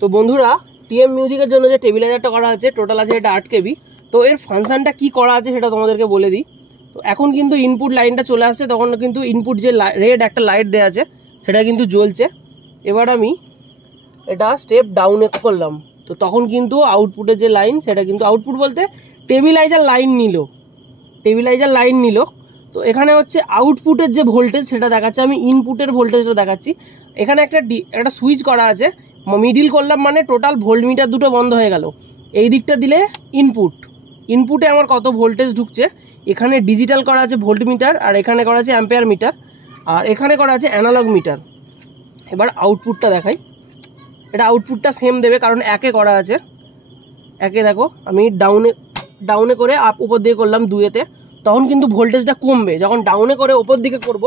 তো বন্ধুরা, টিএম মিউজিকের জন্য যে টেবিলাইজারটা করা আছে টোটাল আছে এটা 8 কেবি। তো এর ফাংশনটা কি করা আছে সেটা তোমাদেরকে বলে দিই। তো এখন কিন্তু ইনপুট লাইনটা চলে আসছে, তখন কিন্তু ইনপুট যে রেড একটা লাইট দেওয়া আছে সেটা কিন্তু জ্বলছে। এবার আমি এটা স্টেপ ডাউনে করলাম, তো তখন কিন্তু আউটপুটের যে লাইন সেটা কিন্তু আউটপুট বলতে টেবিলাইজার লাইন নিল। তো এখানে হচ্ছে আউটপুটের যে ভোল্টেজ সেটা দেখাচ্ছে, আমি ইনপুটের ভোল্টেজটা দেখাচ্ছি। এখানে একটা সুইচ করা আছে, মিডিল করলাম মানে টোটাল ভোল্ট মিটার দুটো বন্ধ হয়ে গেল। এই দিকটা দিলে ইনপুটে আমার কত ভোল্টেজ ঢুকছে, এখানে ডিজিটাল করা আছে ভোল্ট মিটার, আর এখানে করা আছে অ্যাম্পিয়ার মিটার, আর এখানে করা আছে অ্যানালগ মিটার। এবার আউটপুটটা দেখাই। এটা আউটপুটটা সেম দেবে কারণ একে করা আছে। একে দেখো আমি ডাউনে করে উপর দিকে করলাম 2-তে, তখন কিন্তু ভোল্টেজটা কমবে। যখন ডাউনে করে ওপর দিকে করব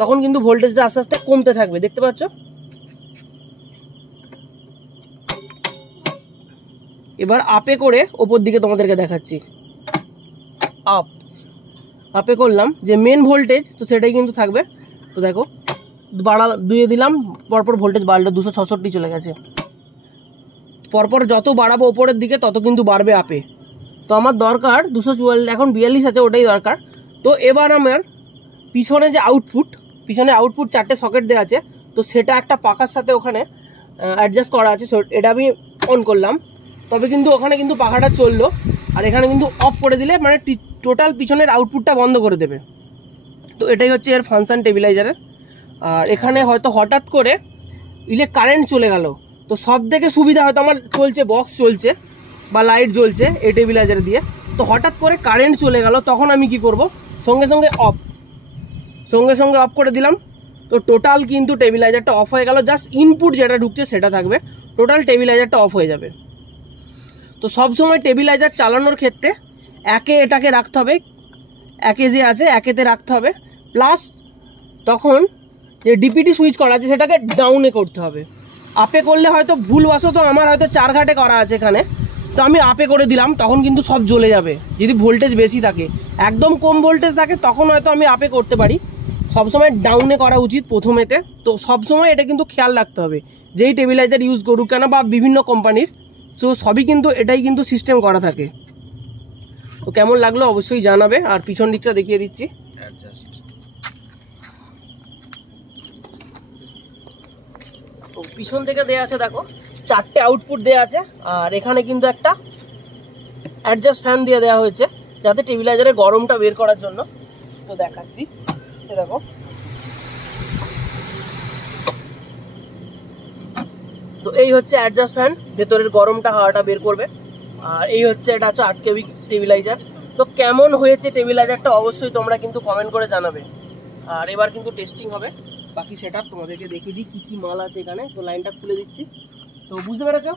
তখন কিন্তু ভোল্টেজটা আস্তে আস্তে কমতে থাকবে, দেখতে পাচ্ছ। এবার আপে করে ওপর দিকে তোমাদেরকে দেখাচ্ছি। আপে করলাম যে মেন ভোল্টেজ, তো সেটাই কিন্তু থাকবে। তো দেখো দুয়ে দিলাম, পরপর ভোল্টেজ বাড়লো, 266 চলে গেছে। পরপর যত বাড়াবো ওপরের দিকে তত কিন্তু বাড়বে আপে। তো আমার দরকার 244, এখন 42 আছে, ওটাই দরকার। তো এবার আমার পিছনে আউটপুট 4টে সকেট দেওয়া আছে, তো সেটা একটা পাখার সাথে ওখানে অ্যাডজাস্ট করা আছে। এটা আমি অন করলাম, তবে কিন্তু ওখানে কিন্তু পাখাটা চললো। আর এখানে কিন্তু অফ করে দিলে মানে টোটাল পিছনের আউটপুটটা বন্ধ করে দেবে। তো এটাই হচ্ছে এর ফাংশন টেবিলাইজারের। আর এখানে হয়তো হঠাৎ করে কারেন্ট চলে গেল, তো সব থেকে সুবিধা হয়তো আমার বক্স চলছে বা লাইট জ্বলছে এই টেবিলাইজার দিয়ে, তো হঠাৎ করে কারেন্ট চলে গেল, তখন আমি কি করব, সঙ্গে সঙ্গে অফ করে দিলাম। তো টোটাল কিন্তু টেবিলাইজারটা অফ হয়ে গেল, জাস্ট ইনপুট যেটা ঢুকছে সেটা থাকবে, টোটাল টেবিলাইজারটা অফ হয়ে যাবে। তো সবসময় টেবিলাইজার চালানোর ক্ষেত্রে এটাকে রাখতে হবে, যে আছে একেতে রাখতে হবে, প্লাস তখন যে ডিপিটি সুইচ করা আছে সেটাকে ডাউনে করতে হবে। আপে করলে হয়তো ভুলবশত আমার হয়তো 4 ঘাটে করা আছে এখানে, তো আমি আপে করে দিলাম, তখন কিন্তু সব জ্বলে যাবে। যদি ভোল্টেজ বেশি থাকে, একদম কম ভোল্টেজ থাকে, তখন হয়তো আমি আপে করতে পারি। সবসময় ডাউনে করা উচিত প্রথমেতে। তো সবসময় এটা কিন্তু খেয়াল রাখতে হবে, যেই টেবিলাইজার ইউজ করুক কেন বা বিভিন্ন কোম্পানির, তো সবই কিন্তু এটাই কিন্তু সিস্টেম করা থাকে। তো কেমন লাগলো অবশ্যই জানাবে। আর পিছন দিকটা দেখিয়ে দিচ্ছি। তো পিছন থেকে দেয়া আছে, দেখো 4টে আউটপুট দেয়া আছে, আর এখানে কিন্তু একটা অ্যাডজাস্ট ফ্যান দিয়ে দেওয়া হয়েছে যাতে টেবিলাইজারের গরমটা বের করার জন্য। তো দেখাচ্ছি, দেখো তো এই হচ্ছে অ্যাডজাস্ট ফ্যান, ভেতরের গরমটা হাওয়াটা বের করবে। আর এই হচ্ছে এটা হচ্ছে 8 কেবি টেবিলাইজার। তো কেমন হয়েছে টেবিলাইজারটা অবশ্যই তোমরা কিন্তু কমেন্ট করে জানাবে। আর এবার কিন্তু টেস্টিং হবে, বাকি সেটআপ তোমাদেরকে দেখিয়ে দিই কি কি মাল আছে এখানে। তো লাইনটা খুলে দিচ্ছি, তো বুঝতে পেরেছো।